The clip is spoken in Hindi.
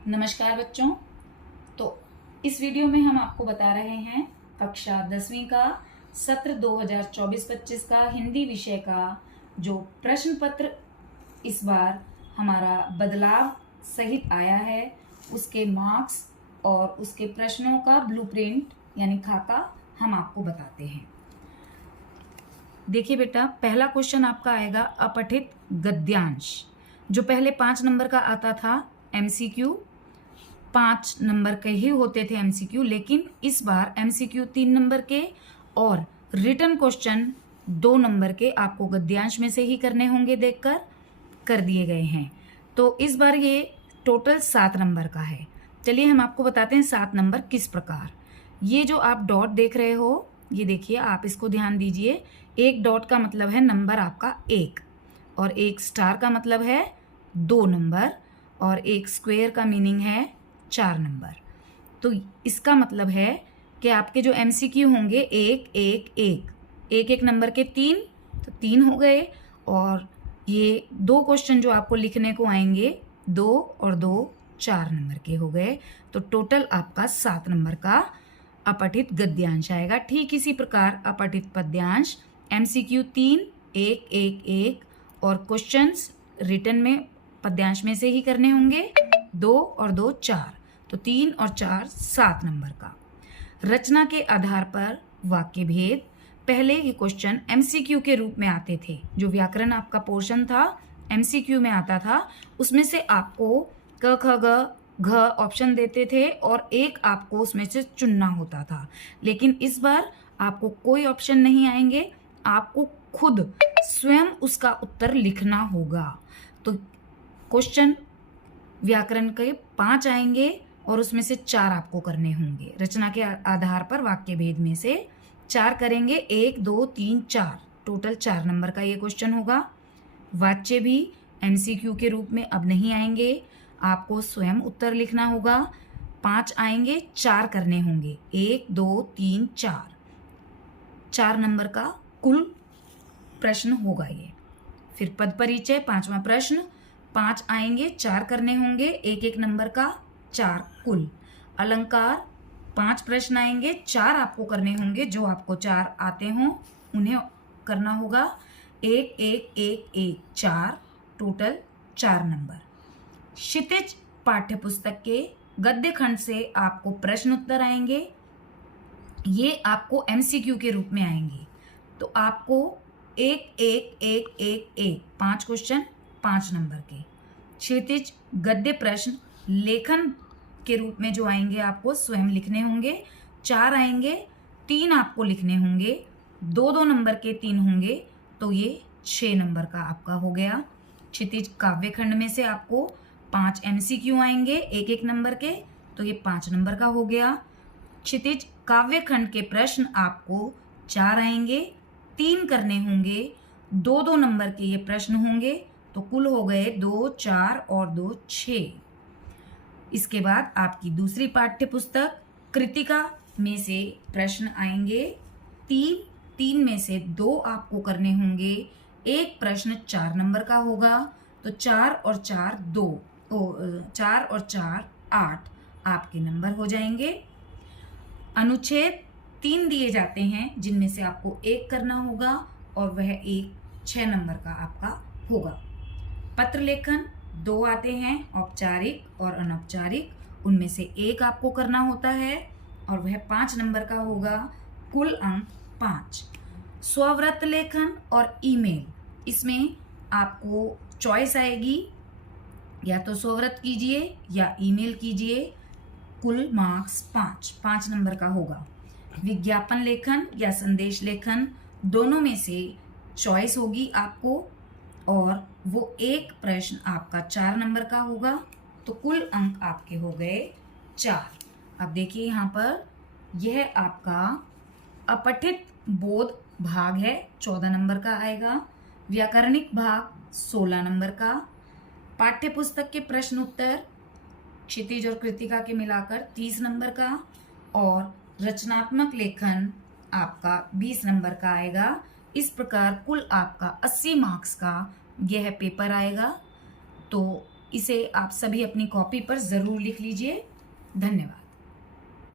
नमस्कार बच्चों। तो इस वीडियो में हम आपको बता रहे हैं कक्षा 10वीं का सत्र 2024-25 का हिंदी विषय का जो प्रश्न पत्र इस बार हमारा बदलाव सहित आया है, उसके मार्क्स और उसके प्रश्नों का ब्लूप्रिंट यानी खाका हम आपको बताते हैं। देखिए बेटा, पहला क्वेश्चन आपका आएगा अपठित गद्यांश। जो पहले 5 नंबर का आता था MCQ, 5 नंबर के ही होते थे MCQ, लेकिन इस बार MCQ 3 नंबर के और रिटन क्वेश्चन 2 नंबर के आपको गद्यांश में से ही करने होंगे, देखकर कर दिए गए हैं। तो इस बार ये टोटल 7 नंबर का है। चलिए हम आपको बताते हैं 7 नंबर किस प्रकार। ये जो आप डॉट देख रहे हो, ये देखिए, आप इसको ध्यान दीजिए। एक डॉट का मतलब है नंबर आपका 1, और एक स्टार का मतलब है 2 नंबर, और एक स्क्वायर का मीनिंग है 4 नंबर। तो इसका मतलब है कि आपके जो MCQ होंगे 1 1 1 एक एक नंबर के 3, तो 3 हो गए, और ये 2 क्वेश्चन जो आपको लिखने को आएंगे 2 और 2 4 नंबर के हो गए। तो टोटल आपका 7 नंबर का अपठित गद्यांश आएगा। ठीक इसी प्रकार अपठित पद्यांश MCQ 3 1 1 1 और क्वेश्चंस रिटन में पद्यांश में से ही करने होंगे 2 और 2 4, तो 3 और 4 7 नंबर का। रचना के आधार पर वाक्य भेद। पहले ये क्वेश्चन MCQ के रूप में आते थे। जो व्याकरण आपका पोर्शन था MCQ में आता था, उसमें से आपको क ख ग घ ऑप्शन देते थे और एक आपको उसमें से चुनना होता था। लेकिन इस बार आपको कोई ऑप्शन नहीं आएंगे, आपको खुद स्वयं उसका उत्तर लिखना होगा। तो क्वेश्चन व्याकरण के 5 आएंगे और उसमें से 4 आपको करने होंगे। रचना के आधार पर वाक्य भेद में से 4 करेंगे, 1 2 3 4, टोटल 4 नंबर का ये क्वेश्चन होगा। वाच्य भी MCQ के रूप में अब नहीं आएंगे, आपको स्वयं उत्तर लिखना होगा। 5 आएंगे, 4 करने होंगे, 1 2 3 4, 4 नंबर का कुल प्रश्न होगा ये। फिर पद परिचय 5वां प्रश्न, 5 आएंगे, 4 करने होंगे, एक एक नंबर का 4 कुल। अलंकार 5 प्रश्न आएंगे, 4 आपको करने होंगे, जो आपको 4 आते हों उन्हें करना होगा। 1 1 1 1 4, टोटल 4 नंबर। क्षितिज पाठ्यपुस्तक के गद्य खंड से आपको प्रश्न उत्तर आएंगे, ये आपको MCQ के रूप में आएंगे। तो आपको 1 1 1 1 1 5 क्वेश्चन 5 नंबर के। क्षितिज गद्य प्रश्न लेखन के रूप में जो आएंगे आपको स्वयं लिखने होंगे, 4 आएंगे, 3 आपको लिखने होंगे, 2 2 नंबर के 3 होंगे, तो ये 6 नंबर का आपका हो गया। क्षितिज काव्य खंड में से आपको 5 MCQ आएंगे एक एक नंबर के, तो ये 5 नंबर का हो गया। क्षितिज काव्य खंड के प्रश्न आपको 4 आएंगे, 3 करने होंगे, 2 2 नंबर के ये प्रश्न होंगे, तो कुल हो गए 2 4 और 2 6। इसके बाद आपकी दूसरी पाठ्य पुस्तक कृतिका में से प्रश्न आएंगे 3 में से 2 आपको करने होंगे, एक प्रश्न 4 नंबर का होगा, तो 4 और 4 2, 4 और 4 8 आपके नंबर हो जाएंगे। अनुच्छेद 3 दिए जाते हैं, जिनमें से आपको एक करना होगा, और वह एक 6 नंबर का आपका होगा। पत्र लेखन 2 आते हैं, औपचारिक और अनौपचारिक, उनमें से एक आपको करना होता है और वह 5 नंबर का होगा, कुल अंक 5। स्वव्रत लेखन और ईमेल, इसमें आपको चॉइस आएगी, या तो स्वव्रत कीजिए या ईमेल कीजिए, कुल मार्क्स 5 नंबर का होगा। विज्ञापन लेखन या संदेश लेखन, दोनों में से चॉइस होगी आपको, और वो एक प्रश्न आपका 4 नंबर का होगा, तो कुल अंक आपके हो गए 4। अब देखिए यहाँ पर, यह आपका अपठित बोध भाग है, 14 नंबर का आएगा। व्याकरणिक भाग 16 नंबर का। पाठ्य पुस्तक के प्रश्न उत्तर क्षितिज और कृतिका के मिलाकर 30 नंबर का, और रचनात्मक लेखन आपका 20 नंबर का आएगा। इस प्रकार कुल आपका 80 मार्क्स का यह पेपर आएगा। तो इसे आप सभी अपनी कॉपी पर ज़रूर लिख लीजिए। धन्यवाद।